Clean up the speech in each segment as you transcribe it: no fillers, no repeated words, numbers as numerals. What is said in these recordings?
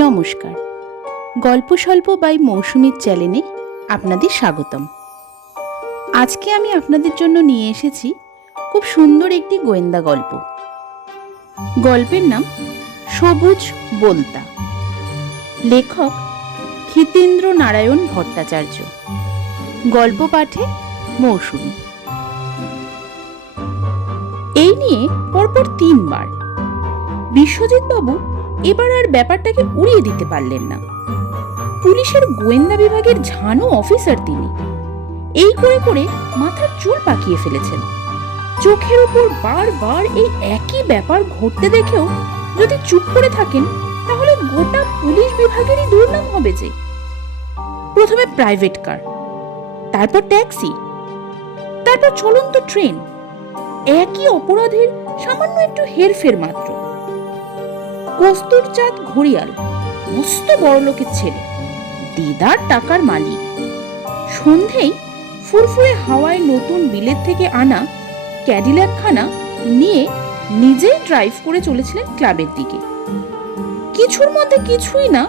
নমস্কার, গল্প স্বল্প বাই মৌসুমীর চ্যানেলে আপনাদের স্বাগতম। আজকে আমি আপনাদের জন্য নিয়ে এসেছি খুব সুন্দর একটি গোয়েন্দা গল্প। গল্পের নাম সবুজ বলতা। লেখক ক্ষিতেন্দ্র নারায়ণ ভট্টাচার্য। গল্প পাঠে মৌসুমী। এই নিয়ে পরপর 3 বার বিশ্বজিৎ বাবু এবার আর ব্যাপারটাকে উড়িয়ে দিতে পারলেন না। পুলিশের গোয়েন্দা বিভাগের ঝানু অফিসার তিনি। এই করে করে মাথার চুল পাকিয়ে ফেলেছেন। চোখের উপর বারবার এই একই ব্যাপার ঘটতে দেখেও যদি চুপ করে থাকেন তাহলে গোটা পুলিশ বিভাগেরই দুর্নাম হবে যে। প্রথমে প্রাইভেট কার, তারপর ট্যাক্সি, তারপর চলন্ত ট্রেন। একই অপরাধের সামান্য একটু হেরফের মাত্র। কস্তুরচাঁদ ঘড়িয়াল মস্ত বড় লোকের ছেলে, দিদার টাকার মালিক। সন্ধেই ফুরফুরে হাওয়ায় নতুন বিলেত থেকে আনা ক্যাডিল্যাক খানা নিয়ে নিজেই ড্রাইভ করে চলেছিলেন ক্লাবের দিকে। কিছুর মধ্যে কিছুই না,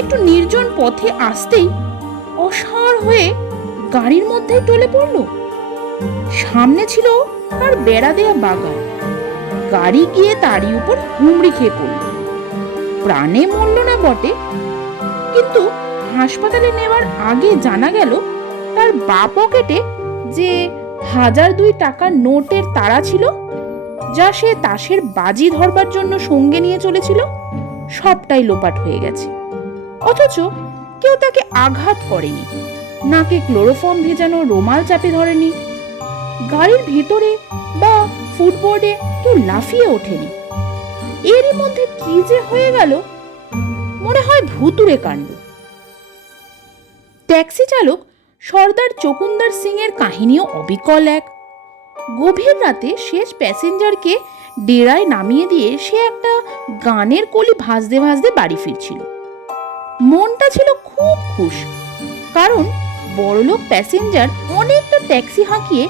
একটু নির্জন পথে আসতেই অসাড় হয়ে গাড়ির মধ্যে টলে পড়ল। সামনে ছিল তার বেড়া দেয়া বাগান। গাড়ি গিয়ে তারই উপর হুমড়ি খেয়ে পড়ল। প্রাণে মরল না বটে, কিন্তু হাসপাতালে নেওয়ার আগে জানা গেল তার বাঁ পকেটে যে 1002 টাকার নোটের তাড়া ছিল, যা সে তাসের বাজি ধরবার জন্য সঙ্গে নিয়ে চলেছিল, সবটাই লোপাট হয়ে গেছে। অথচ কেউ তাকে আঘাত করেনি, নাকে ক্লোরোফর্ম ভেজানো রুমাল চাপে ধরেনি, গাড়ির ভিতরে বা ফুটবোর্ডে কেউ লাফিয়ে ওঠেনি। এরই মধ্যে কি যে হয়ে গেল, মনে হয় ভুতুড়ে কাণ্ড। ট্যাক্সি চালক সর্দার চকুন্দার সিং এর কাহিনীও অবিকল এক। গভীর রাতে শেষ প্যাসেঞ্জারকে ডেরায় নামিয়ে দিয়ে সে একটা গানের কলি ভাসতে ভাসতে বাড়ি ফিরছিল। মনটা ছিল খুব খুশ, কারণ বড়লোক প্যাসেঞ্জার অনেকটা ট্যাক্সি হাঁকিয়ে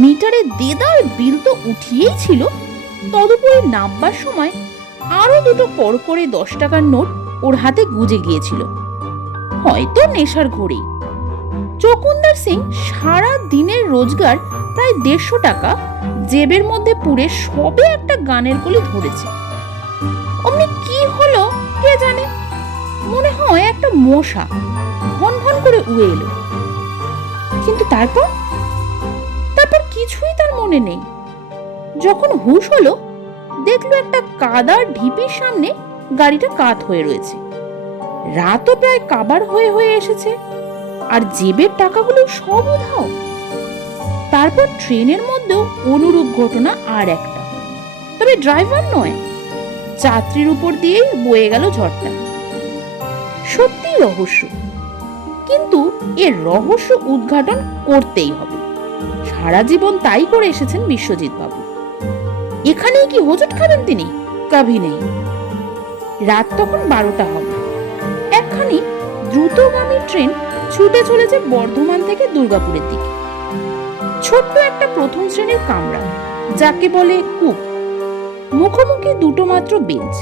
মিটারে দেদার বিল তো উঠিয়েই ছিল। তদুপরি নামবার সময় আরো 2টো করকরে 10 টাকার নোট ওর হাতে গুজে গিয়েছিল, হয়তো নেশার ঘোরেই। চকুন্দার সিং সারা দিনের রোজগার প্রায় 150 টাকা জেবের মধ্যে পুরে সবে একটা গানের কলি ধরেছে। অমনি কি হলো কে জানে, মনে হয় একটা মশা ঘন ঘন করে উড়ে এলো। কিন্তু তারপর কিছুই তার মনে নেই। যখন হুঁশ হলো, দেখলো একটা কাদার ঢিপির সামনে গাড়িটা কাত হয়ে রয়েছে। রাতও প্রায় কাবার হয়ে হয়ে এসেছে, আর জেবের টাকাগুলো সব উধাও। তারপর ট্রেনের মধ্যেও অনুরূপ ঘটনা আর একটা, তবে ড্রাইভার নয়, যাত্রীর উপর দিয়েই বয়ে গেল ঝড়টা। সত্যি রহস্য, কিন্তু এর রহস্য উদ্ঘাটন করতেই হবে। সারা জীবন তাই করে এসেছেন বিশ্বজিৎ বাবু। এখানেই কি হোঁচট খাবেন তিনি? কাভি নেই। রাত তখন 12টা হবে। একখানি দ্রুতগামী ট্রেন ছুটে চলেছে বর্ধমান থেকে দুর্গাপুরের দিকে। ছোট্ট একটা প্রথম শ্রেণীর কামরা, যাকে বলে কূপ। মুখোমুখি 2টো মাত্র বেঞ্চ,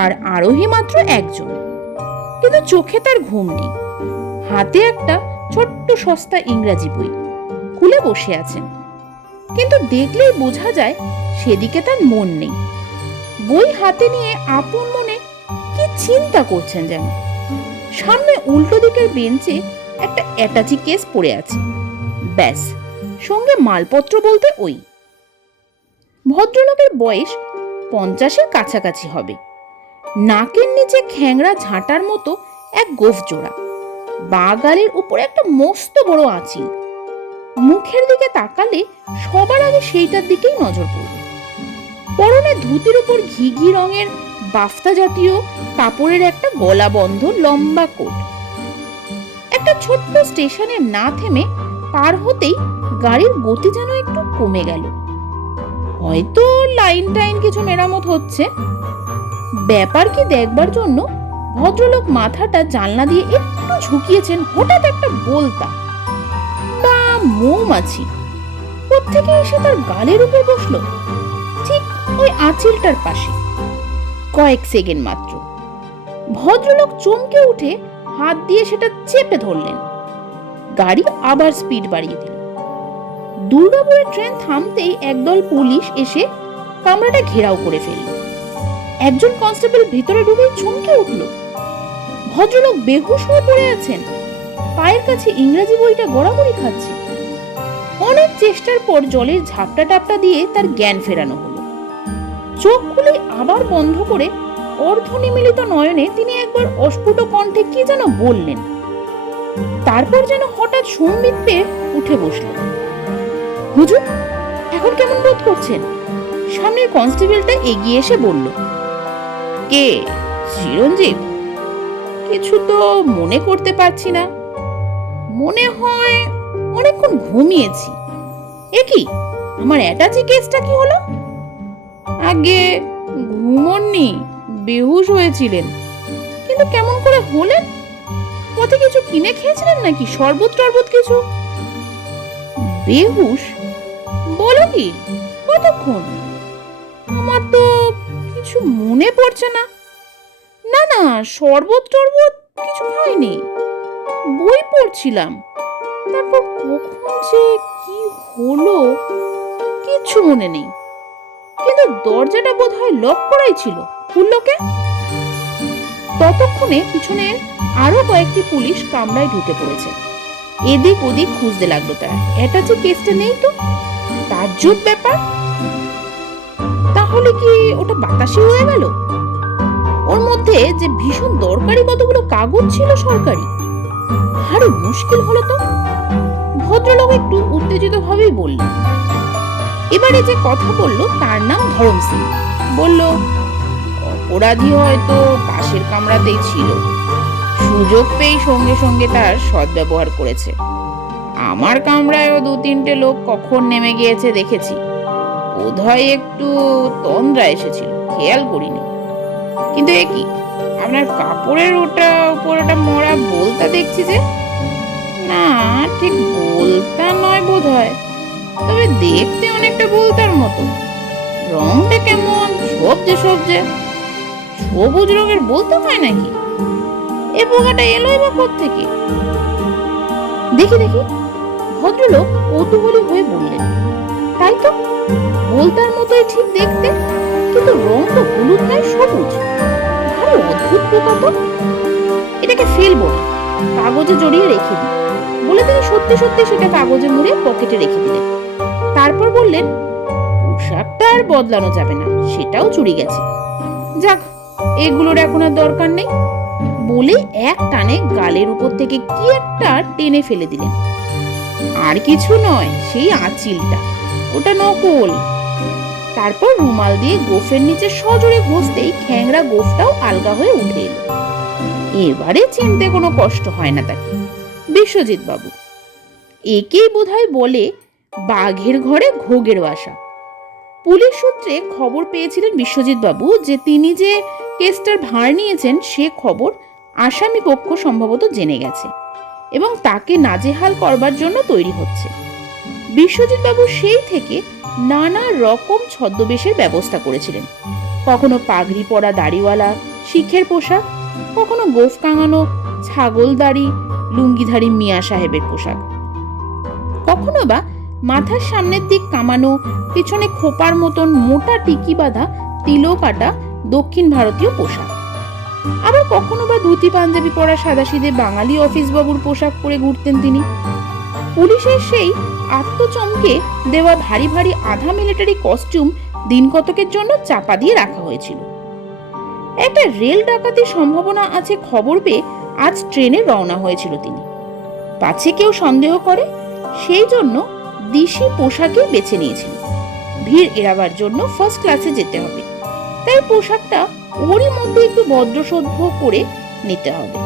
আর আরোহী মাত্র 1জন। কিন্তু চোখে তার ঘুম নেই। হাতে একটা ছোট্ট সস্তা ইংরাজি বই খুলে বসে আছেন, কিন্তু দেখলেই বোঝা যায় সেদিকে তার মন নেই। বই হাতে নিয়ে আপন মনে কি চিন্তা করছেন যেন। সামনে উল্টো দিকের বেঞ্চে একটা অ্যাটাচি কেস পড়ে আছে, ব্যাস, সঙ্গে মালপত্র বলতে ওই। ভদ্রলোকের বয়স 50-এর কাছাকাছি হবে। নাকের নিচে খ্যাংরা ঝাঁটার মতো এক গোঁফ জোড়া, বাঁ গালের উপর একটা মস্ত বড় আঁচিল। মুখের দিকে তাকালে সবার আগে সেইটার দিকেই নজর পড়বে। পরনে ধুতির উপর ঘি ঘি রঙের বাফতা জাতীয় কাপড়ের একটা গলা বন্ধ লম্বা কোট। একটা ছোট্ট স্টেশনে না থেমে পার হতেই গাড়ির গতি যেন একটু কমে গেল। হয়তো লাইন টাইন কিছু মেরামত হচ্ছে। ব্যাপার কি দেখবার জন্য ভদ্রলোক মাথাটা জানলা দিয়ে একটু ঝুঁকিয়েছেন। হঠাৎ একটা বলতা বা মৌমাছি কোত্থেকে এসে তার গালের উপর বসলো, ঠিক ওই আঁচিলটার পাশে। কয়েক সেকেন্ড মাত্র। ভদ্রলোক চমকে উঠে হাত দিয়ে সেটা চেপে ধরলেন। গাড়ি আবার স্পিড বাড়িয়ে দিল। দুর্গাপুরে ট্রেন থামতেই একদল পুলিশ এসে কামরাটা ঘেরাও করে ফেলল। একজন কনস্টেবল ভিতরে ঢুকে চমকে উঠল। ভদ্রলোক বেহুশ হয়ে পড়ে আছেন, পায়ের কাছে ইংরেজি বইটা গড়াগড়ি খাচ্ছে। অনেক চেষ্টার পর জলের ঝাপটা টাপটা দিয়ে তার জ্ঞান ফেরানো হলো। চোখ খুলে আবার বন্ধ করে অর্ধনিমিলিত নয়নে তিনি একবার অস্ফুট কণ্ঠে কি যেন বললেন। তারপর যেন হঠাৎ সম্বিত পেয়ে উঠে বসলেন। হুজুর, এখন কেমন বোধ করছেন? সামনের কনস্টেবলটা এগিয়ে এসে বলল। কে? চিরঞ্জীব? কিছু তো মনে করতে পারছি না। মনে হয় অনেকক্ষণ ঘুমিয়েছি। এ কি, আমার অ্যাটাচি কেসটা কি হলো? আগে ঘুমোননি, বেহুশ হয়েছিলেন। কিন্তু কেমন করে হলেন? পথে কিছু কিনে খেয়েছিলেন নাকি? শরবত টরবত কিছু? বেহুশ? বলো কি? কতক্ষণ? আমার তো কিছু মনে পড়ছে না। না না, শরবত টরবত কিছু খাইনি, বই পড়ছিলাম। তারপর কখন যে কি হলো কিছু মনে নেই। কিন্তু দরজাটা বোধহয় লক করাই ছিল, খুললো কে? ততক্ষণে পিছনে আরো কয়েকটি পুলিশ কামরায় ঢুকে পড়েছে। এদিক ওদিক খুঁজতে লাগলো তারা। এটা যে কেসটা নেই তো, তাজ্জব ব্যাপার। তাহলে কি ওটা বাতাসে হয়ে গেল? ওর মধ্যে যে ভীষণ দরকারি কতগুলো কাগজ ছিল সরকারি, আরে মুশকিল হলো তো। ভদ্রলোক একটু উত্তেজিত ভাবেই বললেন। এবারে যে কথা বলল তার নাম ধরম সিং। বলল, অপরাধী হয়তো পাশের কামরাতেই ছিল, সুযোগ পেয়ে সঙ্গে সঙ্গে তার সদ্ব্যবহার করেছে। আমার কামরায়ও 2-3টে লোক কখন নেমে গিয়েছে দেখেছি। বোধহয় একটু তন্দ্রা এসেছিল, খেয়াল করিনি। কিন্তু এ কি, আপনার কাপড়ের উপর ওটা মরা বলতা দেখছি যে? না, ঠিক বলতা নয় বোধহয়, তবে দেখতে অনেকটা বলতার মতো। রংটা কেমন সবজে সবজে। সবুজ রঙের বলতে হয় নাকি? এ পোকাটা এলোই বা কোত্থেকে? দেখি দেখি। ভদ্রলোক কৌতূহলী হয়ে বললেন। তাই তো, বলতার মতোই ঠিক দেখতে, কিন্তু রং তো হলুদ নয়, সবুজ। ভালো অদ্ভুত পোকা তো। এটাকে ফেলবো না, কাগজে জড়িয়ে রেখে দিই বলে তিনি সত্যি সত্যি সেটা কাগজে মুড়ে পকেটে রেখে দিলেন। তারপর বললেন, পোশাকটা আর বদলানো যাবে না, সেটাও চুরি গেছে। যাক, এগুলোর এখন আর দরকার নেই বলে এক টানে গালের উপর থেকে কি একটা টেনে ফেলে দিলেন। আর কিছু নয়, সেই আঁচিলটা, ওটা নকল। তারপর রুমাল দিয়ে গোফের নিচে সজোরে ঘষতেই খ্যাংরা গোফটাও আলগা হয়ে উঠে এলো। এবারে চিনতে কোনো কষ্ট হয় না তাকে। বিশ্বজিৎ বাবু। একেই বোধহয় বলে বাঘের ঘরে ঘোগের বাসা। পুলিশ সূত্রে খবর পেয়েছিলেন বিশ্বজিৎ বাবু যে তিনি যে কেসটার ভার নিয়েছেন সে খবর আসামি পক্ষ সম্ভবত জেনে গেছে এবং তাকে নাজেহাল করবার জন্য তৈরি হচ্ছে। বিশ্বজিৎ বাবু সেই থেকে নানা রকম ছদ্মবেশের ব্যবস্থা করেছিলেন। কখনো পাগড়ি পরা দাড়িওয়ালা শিখের পোশাক, কখনো গোফ কাঙানো ছাগল দাড়ি লুঙ্গিধারী মিয়া সাহেবের পোশাক, কখনো বা মাথার সামনের দিক কামানো, পিছনে খোপার মতন মোটা টিকি বাঁধা তিলো কাটা দক্ষিণ ভারতীয় পোশাক। আবার কখনো বা ধুতি পাঞ্জাবি পরা সাদাসিধে বাঙালি অফিস বাবুর পোশাক পরে ঘুরতেন তিনি। পুলিশের সেই আত্মচমকে দেওয়া ভারী ভারী আধা মিলিটারি কস্টিউম দিন কতকের জন্য চাপা দিয়ে রাখা হয়েছিল। একটা রেল ডাকাতির সম্ভাবনা আছে খবর পেয়ে আজ ট্রেনে রওনা হয়েছিল তিনি। পাছে কেউ সন্দেহ করে সেই জন্য দিশি পোশাকে বেছে নিয়েছিল। ভিড় এড়াবার জন্য ফার্স্ট ক্লাসে যেতে হবে, তাই পোশাকটা ওরই মধ্যে একটু ভদ্রসভ্য করে নিতে হবে।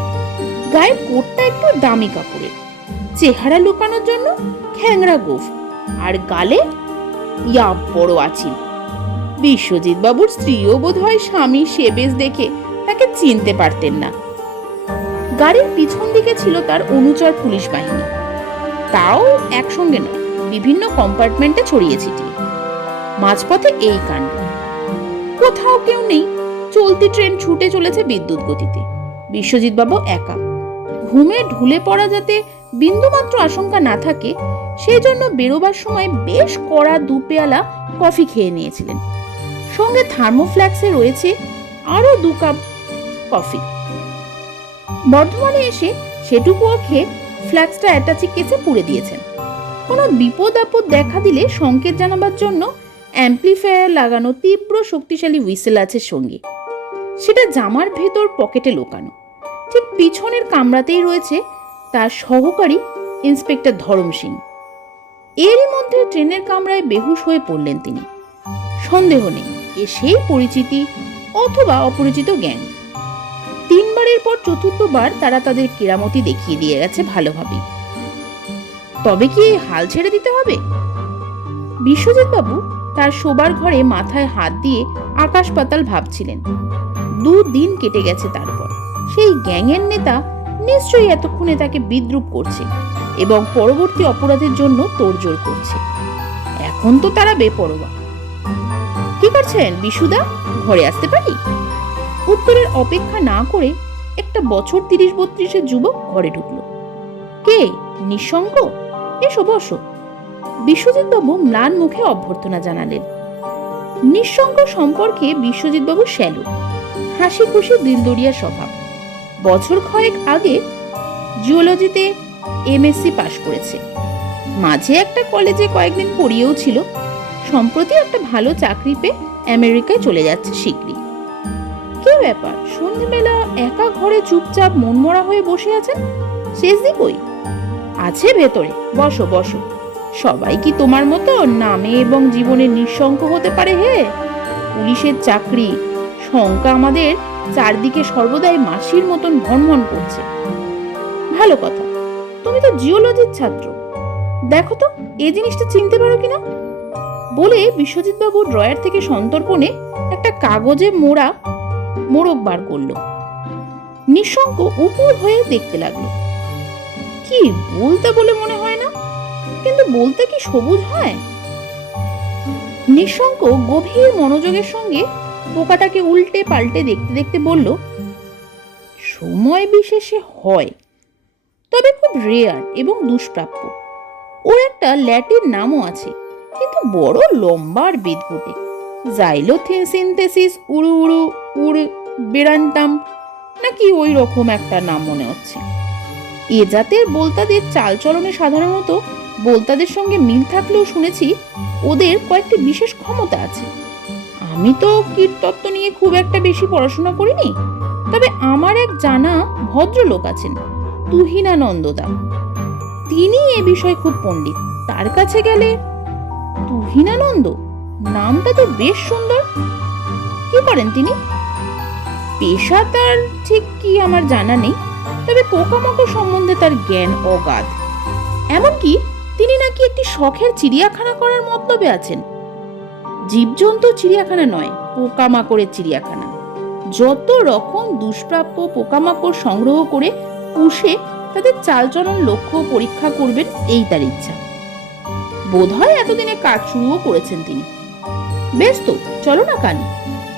গায়ের কোটটা একটু দামি কাপড়ের, চেহারা লুকানোর জন্য খ্যাংরা গোফ, আর গালে ইয়া বড় আঁচিল। বিশ্বজিৎ বাবুর স্ত্রীও বোধহয় স্বামী সেবেজ দেখে তাকে চিনতে পারতেন না। গাড়ির পিছন দিকে ছিল তার অনুচর পুলিশ বাহিনী, তাও একসঙ্গে নয়, বিভিন্ন কম্পার্টমেন্টে ছড়িয়ে ছিটিয়ে। মাঝপথে এই কাণ্ড। কোথাও কেউ নেই, চলতি ট্রেন ছুটে চলেছে বিদ্যুৎ গতিতে। বিশ্বজিৎবাবু একা। ঘুমে ঢুলে পড়া যাতে বিন্দুমাত্র আশঙ্কা না থাকে সেই জন্য বেরোবার সময় বেশ কড়া 2 পেয়ালা কফি খেয়ে নিয়েছিলেন। সঙ্গে থার্মোফ্ল্যাক্সে রয়েছে আরো 2 কাপ কফি। বর্ধমানে এসে সেটুকুও খেয়ে ফ্ল্যাক্সটা অ্যাটাচি কেসে পুড়ে দিয়েছেন। কোনো বিপদ আপদ দেখা দিলে সংকেত জানাবার জন্য অ্যাম্প্লিফায়ার লাগানো তীব্র শক্তিশালী হুইসেল আছে সঙ্গে। সেটা জামার ভেতর পকেটে লোকানো। ঠিক পিছনের কামরাতেই রয়েছে তার সহকারী ইন্সপেক্টর ধরম সিং। এরই মধ্যে ট্রেনের কামরায় বেহুশ হয়ে পড়লেন তিনি। সন্দেহ নেই এ সেই পরিচিতি অথবা অপরিচিত গ্যাং। 3 বারের পর 4র্থ বার তারা তাদের কেরামতি দেখিয়ে দিয়ে গেছে ভালোভাবেই। তবে কি হাল ছেড়ে দিতে হবে? বিশ্বজিৎবাবু তার শোবার ঘরে মাথায় হাত দিয়ে আকাশ পাতাল ভাবছিলেন। 2 দিন কেটে গেছে তারপর। সেই গ্যাংয়ের নেতা নিশ্চয়ই এতক্ষণে তাকে বিদ্রূপ করছে এবং পরবর্তী অপরাধের জন্য তোড়জোড় করছে। এখন তো তারা বেপরোয়া। কি করছেন বিশুদা, ঘরে আসতে পারি? উত্তরের অপেক্ষা না করে একটা বছর 30-32-এর যুবক ঘরে ঢুকলো। কে? নিঃসঙ্গ? এসো বসো। বিশ্বজিৎবাবু ম্লান মুখে অভ্যর্থনা জানালেন। নিঃসঙ্গ সম্পর্কে বিশ্বজিৎবাবু শ্যালু, হাসি খুশি দিলদরিয়া স্বভাব। বছর কয়েক আগে জিওলজিতে এমএসসি পাশ করেছে। মাঝে একটা কলেজে কয়েকদিন পড়িয়েও ছিল। সম্প্রতি একটা ভালো চাকরি পেয়ে আমেরিকায় চলে যাচ্ছে শীঘ্রই। কি ব্যাপার, সন্ধ্যেবেলা একা ঘরে চুপচাপ মনমরা হয়ে বসে আছেন? শেষ দিকই আছে ভেতরে, বসো বসো। সবাই কি তোমার মতো নামে এবং জীবনে নিঃশঙ্ক হতে পারে? হে, পুলিশের চাকরি, শঙ্কা আমাদের চারদিকে সর্বদাই মাসির মতন ভনভন করছে। ভালো কথা, তুমি তো জিওলজির ছাত্র, দেখো তো এই জিনিসটা চিনতে পারো কিনা। বলে বিশ্বজিৎবাবু ড্রয়ার থেকে সন্তর্পণে একটা কাগজে মোড়া মোড়ক বার করলো। নিঃশঙ্ক উপুর হয়ে দেখতে লাগলো। কি বলতে বলে মনে হয় না, কিন্তু বলতে কি সবুজ হয়? নিঃশঙ্ক গভীর মনোযোগের সঙ্গে পোকাটাকে উল্টে পাল্টে দেখতে দেখতে বলল, সময় বিশেষে হয়, তবে খুব রেয়ার এবং দুষ্প্রাপ্য। ওর একটা ল্যাটিন নামও আছে, কিন্তু বড় লম্বা আর বেদঘটে। জাইলোসিনথেসিস উড়ু উড়ু উড় বেরান্টাম নাকি ওই রকম একটা নাম মনে হচ্ছে। এ জাতের বোলতাদের চালচলনে সাধারণত বোলতাদের সঙ্গে মিল থাকলেও শুনেছি ওদের কয়েকটি বিশেষ ক্ষমতা আছে। আমি তো কীটতত্ত্ব নিয়ে খুব একটা বেশি পড়াশোনা করিনি, তবে আমার এক জানা ভদ্রলোক আছেন, তুহিনানন্দদা। তিনি এ বিষয়ে খুব পণ্ডিত। তার কাছে গেলে। তুহিনানন্দ নামটা তো বেশ সুন্দর। কি করেন তিনি? পেশা তার ঠিক কি আমার জানা নেই, তবে পোকামাকড় সম্বন্ধে তার জ্ঞান অগাধ। এমনকি তিনি নাকি একটি শখের চিড়িয়াখানা করার মতলবে আছেন। জীবজন্তু চিড়িয়াখানা নয়, পোকামাকড়ের চিড়িয়াখানা। যত রকম দুষ্প্রাপ্য পোকামাকড় সংগ্রহ করে পুষে তাদের চালচলন লক্ষ্য পরীক্ষা করবেন, এই তার ইচ্ছা। বোধহয় এতদিনে কাজ শুরুও করেছেন তিনি। বেশ তো, চলো না কানি,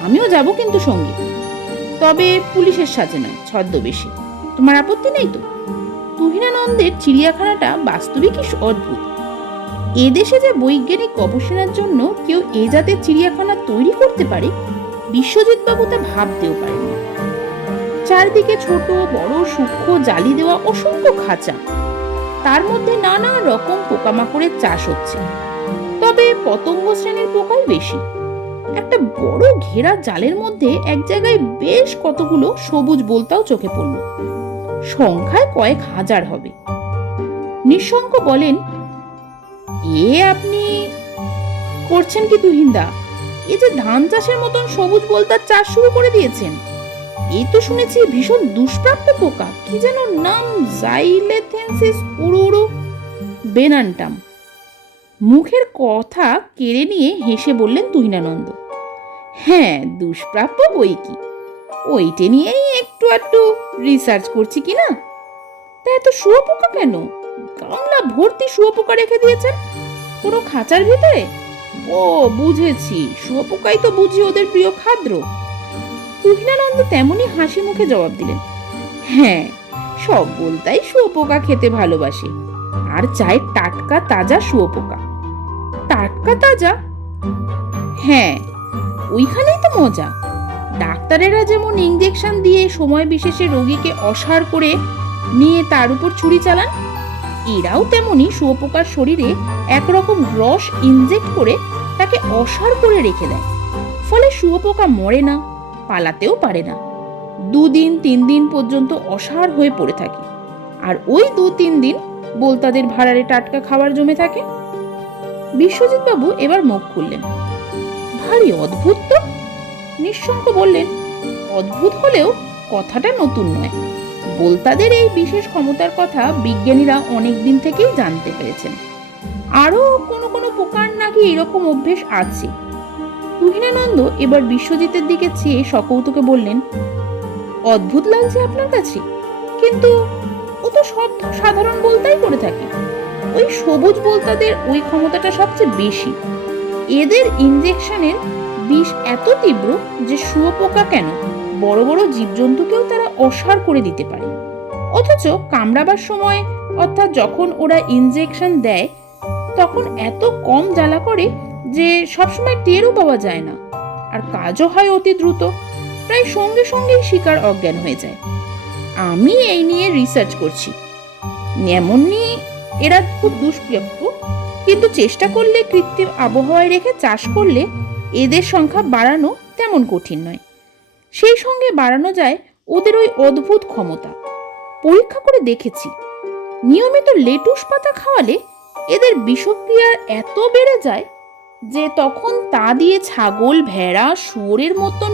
আমিও যাব কিন্তু সঙ্গে। তবে পুলিশের সাজে নয়, ছদ্মবেশে। তোমার আপত্তি নেই তো? তুহিনানন্দের চিড়িয়াখানাটা বাস্তবিকই অদ্ভুত। এদেশে যে বৈজ্ঞানিক গবেষণার জন্য কেউ এ জাতের চিড়িয়াখানা তৈরি করতে পারে, বিশ্বজিৎবাবু তা ভাবতেও পারেন না। চারদিকে ছোট বড় সূক্ষ্ম জালি দেওয়া অসংখ্য খাঁচা, তার মধ্যে নানা রকম পোকামাকড়ের চাষ হচ্ছে। তবে পতঙ্গ শ্রেণীর পোকাই বেশি। একটা বড় ঘেরা জালের মধ্যে এক জায়গায় বেশ কতগুলো সবুজ বোলতাও চোখে পড়ল। সংখ্যায় কয়েক হাজার হবে। নিঃশঙ্ক বলেন, এ আপনি করছেন কি তুহিনদা? এই যে ধান চাষের মতন সবুজ বোলতার চাষ শুরু করে দিয়েছেন। এই তো শুনেছি ভীষণ দুষ্প্রাপ্য পোকা, কি যেন নাম, জাইলোসিনথেসিস উড়ুড়ু বেরান্টাম। মুখের কথা কেড়ে নিয়ে হেসে বললেন তুহিনানন্দ, হ্যাঁ দুষ্প্রাপ্য বই কি, ওইটে নিয়েই একটু একটু রিসার্চ করছি কিনা। তা এত শুয়োপোকা কেন? গামলা ভর্তি শুয়োপোকা রেখে দিয়েছেন কোনো খাঁচার ভিতরে? ও বুঝেছি, শুয়োপোকাই তো বুঝি ওদের প্রিয় খাদ্য। তুহিনানন্দ তেমনি হাসি মুখে জবাব দিলেন, হ্যাঁ, সব বলতাই শুয়োপোকা খেতে ভালোবাসে, আর চাই টাটকা তাজা শুয়োপোকা। টাটকা তাজা? হ্যাঁ, ওইখানেই তো মজা। ডাক্তারেরা যেমন ইঞ্জেকশন দিয়ে সময় বিশেষে রোগীকে অসাড় করে নিয়ে তার উপর ছুরি চালান, এরাও তেমনি শুয়োপোকার শরীরে একরকম রস ইনজেক্ট করে তাকে অসাড় করে রেখে দেয়। ফলে শুয়োপোকা মরে না, পালাতেও পারে না। 2-3 দিন পর্যন্ত অসাড় হয়ে পড়ে থাকে, আর ওই 2-3 দিন বোলতাদের ভাঁড়ারে টাটকা খাবার জমে থাকে। বিশ্বজিৎ বাবু এবার মুখ খুললেন। ভারী অদ্ভুত তো, নিঃশঙ্ক বললেন। অদ্ভুত হলেও কথাটা নতুন নয়। বোলতাদের এই বিশেষ ক্ষমতার কথা বিজ্ঞানীরা অনেক দিন থেকেই জানতে পেরেছেন। আরো কোনো কোনো পোকার নাকি এরকম অভ্যেস আছে। তুহিনানন্দ এবার বিশ্বজিতের দিকে চেয়ে সকৌতুকে বললেন, অদ্ভুত লাগছে আপনার কাছে? কিন্তু ও তো সব সাধারণ বোলতাই করে থাকে। ওই সবুজ বোলতাদের ওই ক্ষমতাটা সবচেয়ে বেশি। এদের ইনজেকশনের বিষ এত তীব্র যে শুয়োপোকা কেন, বড় বড় জীবজন্তুকেও তারা অসাড় করে দিতে পারে। অথচ কামড়াবার সময়, অর্থাৎ যখন ওরা ইনজেকশন দেয়, তখন এত কম জ্বালা করে যে সবসময় টেরও পাওয়া যায় না, আর কাজও হয় অতি দ্রুত। প্রায় সঙ্গে সঙ্গেই শিকার অজ্ঞান হয়ে যায়। আমি এই নিয়ে রিসার্চ করছি। এমনি এরা খুব দুষ্প্রাপ্য, কিন্তু চেষ্টা করলে, কৃত্রিম আবহাওয়ায় রেখে চাষ করলে এদের সংখ্যা বাড়ানো তেমন কঠিন নয়। সেই সঙ্গে বাড়ানো যায় ওদের ওই অদ্ভুত ক্ষমতা। পরীক্ষা করে দেখেছি, নিয়মিত লেটুস পাতা খাওয়ালে এদের বিষক্রিয়া এত বেড়ে যায় যে তখন তা দিয়ে ছাগল, ভেড়া, শুয়োরের মতন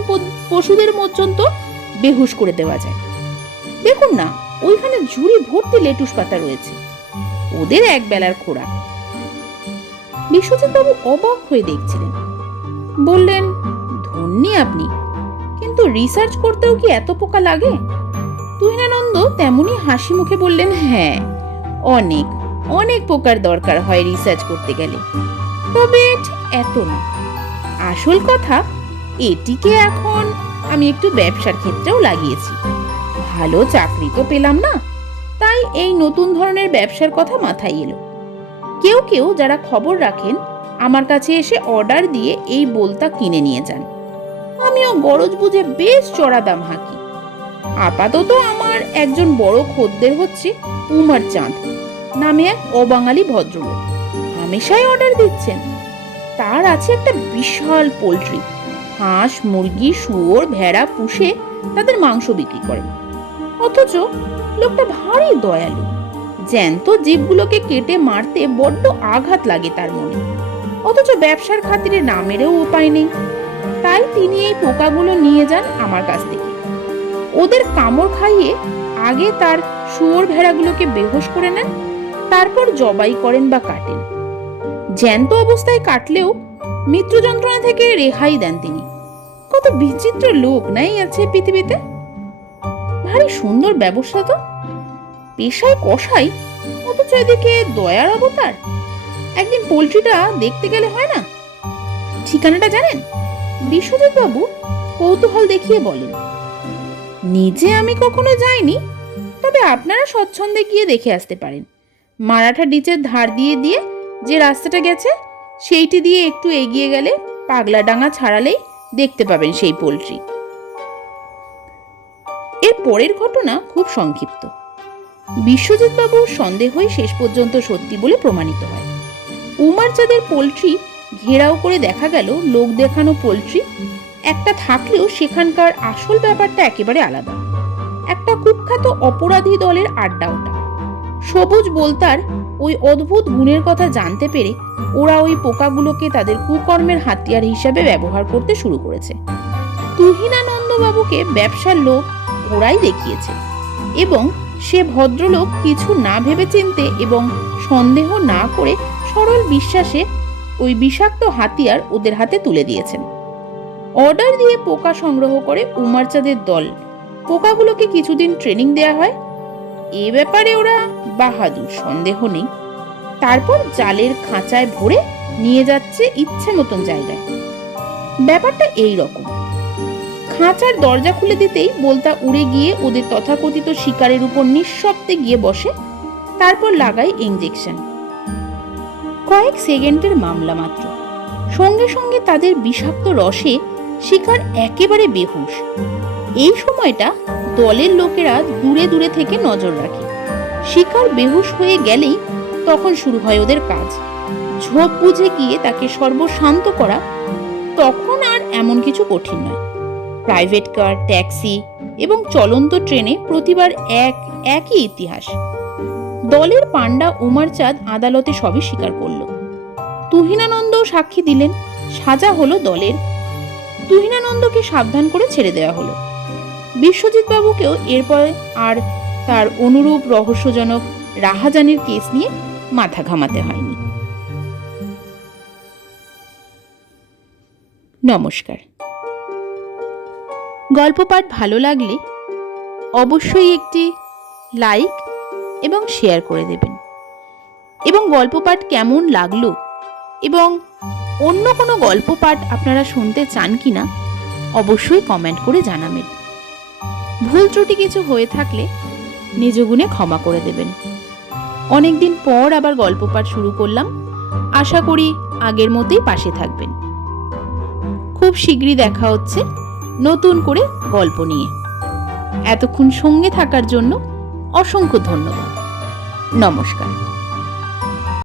পশুদের পর্যন্ত বেহুশ করে দেওয়া যায়। দেখুন না, ওইখানে ঝুড়ি ভর্তি লেটুস পাতা রয়েছে, ওদের এক বেলার খোরাক। বিশ্বজিৎ বাবু অবাক হয়ে দেখছিলেন। বললেন, ধন্যী আপনি, কিন্তু রিসার্চ করতেও কি এত পোকা লাগে? তুহিনানন্দ তেমনি হাসি মুখে বললেন, হ্যাঁ, অনেক অনেক পোকার দরকার হয় রিসার্চ করতে গেলে, তবে ঠিক এত না। আসল কথা, এটিকে এখন আমি একটু ব্যবসার ক্ষেত্রেও লাগিয়েছি। ভালো চাকরি তো পেলাম না, তাই এই নতুন ধরনের ব্যবসার কথা মাথায় এলো। কেউ কেউ যারা খবর রাখেন আমার কাছে এসে অর্ডার দিয়ে এই বোলতা কিনে নিয়ে যান। আমিও গরজ বুঝে বেশ চড়া দাম হাঁকি। আপাতত আমার একজন বড় খদ্দের হচ্ছে উমার চাঁদ নামে এক অবাঙালি ভদ্রলোক। হামেশাই অর্ডার দিচ্ছেন। তার আছে একটা বিশাল পোল্ট্রি, হাঁস, মুরগি, শুয়োর, ভেড়া পুষে তাদের মাংস বিক্রি করেন। অথচ লোকটা ভারী দয়ালু। জ্যান্ত জীবগুলোকে কেটে মারতে বড্ড আঘাত লাগে তার মনে, অথচ ব্যবসার খাতিরে না মেরেও উপায় নেই। তাই তিনি এই পোকাগুলো নিয়ে যান আমার কাছ থেকে। ওদের কামড় খাইয়ে আগে তার শুয়োর, ভেড়াগুলোকে বেহুশ করে নেন, তারপর জবাই করেন বা কাটেন। জ্যান্ত অবস্থায় কাটলেও মৃত্যু যন্ত্রণা থেকে রেহাই দেন তিনি। কত বিচিত্র লোক নাই আছে পৃথিবীতে। ভারী সুন্দর ব্যবসা তো। পেশায় কষাই, অথচ এদিকে দয়ার অবতার। একদিন পোল্ট্রিটা দেখতে গেলে হয় না? ঠিকানাটা জানেন? বিশ্বজিৎ বাবু কৌতূহল দেখিয়ে বলেন, নিজে আমি কখনো যাইনি, তবে আপনারা স্বচ্ছন্দে গিয়ে দেখে আসতে পারেন। মারাঠা ডিচের ধার দিয়ে দিয়ে যে রাস্তাটা গেছে, সেইটি দিয়ে একটু এগিয়ে গেলে পাগলাডাঙ্গা ছাড়ালেই দেখতে পাবেন সেই পোল্ট্রি। এর পরের ঘটনা খুব সংক্ষিপ্ত। বিশ্বজিৎ বাবুর সন্দেহই শেষ পর্যন্ত সত্যি বলে প্রমাণিত হয়। উমার চাঁদের পোল্ট্রি ঘেরাও করে দেখা গেল লোক দেখানো পোল্ট্রি একটা থাকলেও সেখানকার আসল ব্যাপারটা একেবারে আলাদা। একটা কুখ্যাত অপরাধী দলের আড্ডা ওটা। সবুজ বোলতার ওই অদ্ভুত গুণের কথা জানতে পেরে ওরা ওই পোকাগুলোকে তাদের কুকর্মের হাতিয়ার হিসাবে ব্যবহার করতে শুরু করেছে। তুহিনানন্দ বাবুকে ব্যবসার লোক ওরাই দেখিয়েছে, এবং সে ভদ্রলোক কিছু না ভেবে চিনতে এবং সন্দেহ না করে সরল বিশ্বাসে ওই বিষাক্ত হাতিয়ার ওদের হাতে তুলে দিয়েছেন। অর্ডার দিয়ে পোকা সংগ্রহ করে উমার চাঁদের দল। পোকাগুলোকে কিছুদিন ট্রেনিং দেয়া হয়। এ ব্যাপারে ওরা বাহাদুর, সন্দেহ নেই। তারপর জালের খাঁচায় ভরে নিয়ে যাচ্ছে ইচ্ছে মতন জায়গায়। ব্যাপারটা এই রকম। খাঁচার দরজা খুলে দিতেই বোলতা উড়ে গিয়ে ওদের তথাকথিত শিকারের উপর নিঃশব্দে গিয়ে বসে, তারপর লাগায় ইঞ্জেকশন। কয়েক সেকেন্ডের মামলা মাত্র, সঙ্গে সঙ্গে তাদের বিষাক্ত রসে শিকার একেবারে বেহুশ। এই সময়টা দলের লোকেরা দূরে দূরে থেকে নজর রাখে। শিকার বেহুশ হয়ে গেলেই তখন শুরু হয় ওদের কাজ। ঝোপ বুঝে গিয়ে তাকে সর্বশান্ত করা তখন আর এমন কিছু কঠিন নয়। প্রাইভেট কার, ট্যাক্সি এবং চলন্ত ট্রেনে প্রতিবার একই ইতিহাস। দলের পান্ডা উমার চাঁদ আদালতে সবই স্বীকার করল। তুহিনানন্দও সাক্ষী দিলেন। সাজা হলো দলের। তুহিনানন্দকে সাবধান করে ছেড়ে দেওয়া হলো। বিশ্বজিৎ বাবুকেও এরপর আর তার অনুরূপ রহস্যজনক রাহাজানির কেস নিয়ে মাথা ঘামাতে হয়নি। নমস্কার। গল্প পাঠ ভালো লাগলে অবশ্যই একটি লাইক এবং শেয়ার করে দেবেন, এবং গল্প পাঠ কেমন লাগলো এবং অন্য কোনো গল্প পাঠ আপনারা শুনতে চান কিনা অবশ্যই কমেন্ট করে জানাবেন। ভুল ত্রুটি কিছু হয়ে থাকলে নিজ গুণে ক্ষমা করে দেবেন। অনেকদিন পর আবার গল্প পাঠ শুরু করলাম, আশা করি আগের মতোই পাশে থাকবেন। খুব শীঘ্রই দেখা হচ্ছে নতুন করে গল্প নিয়ে। এতক্ষণ সঙ্গে থাকার জন্য অসংখ্য ধন্যবাদ। নমস্কার।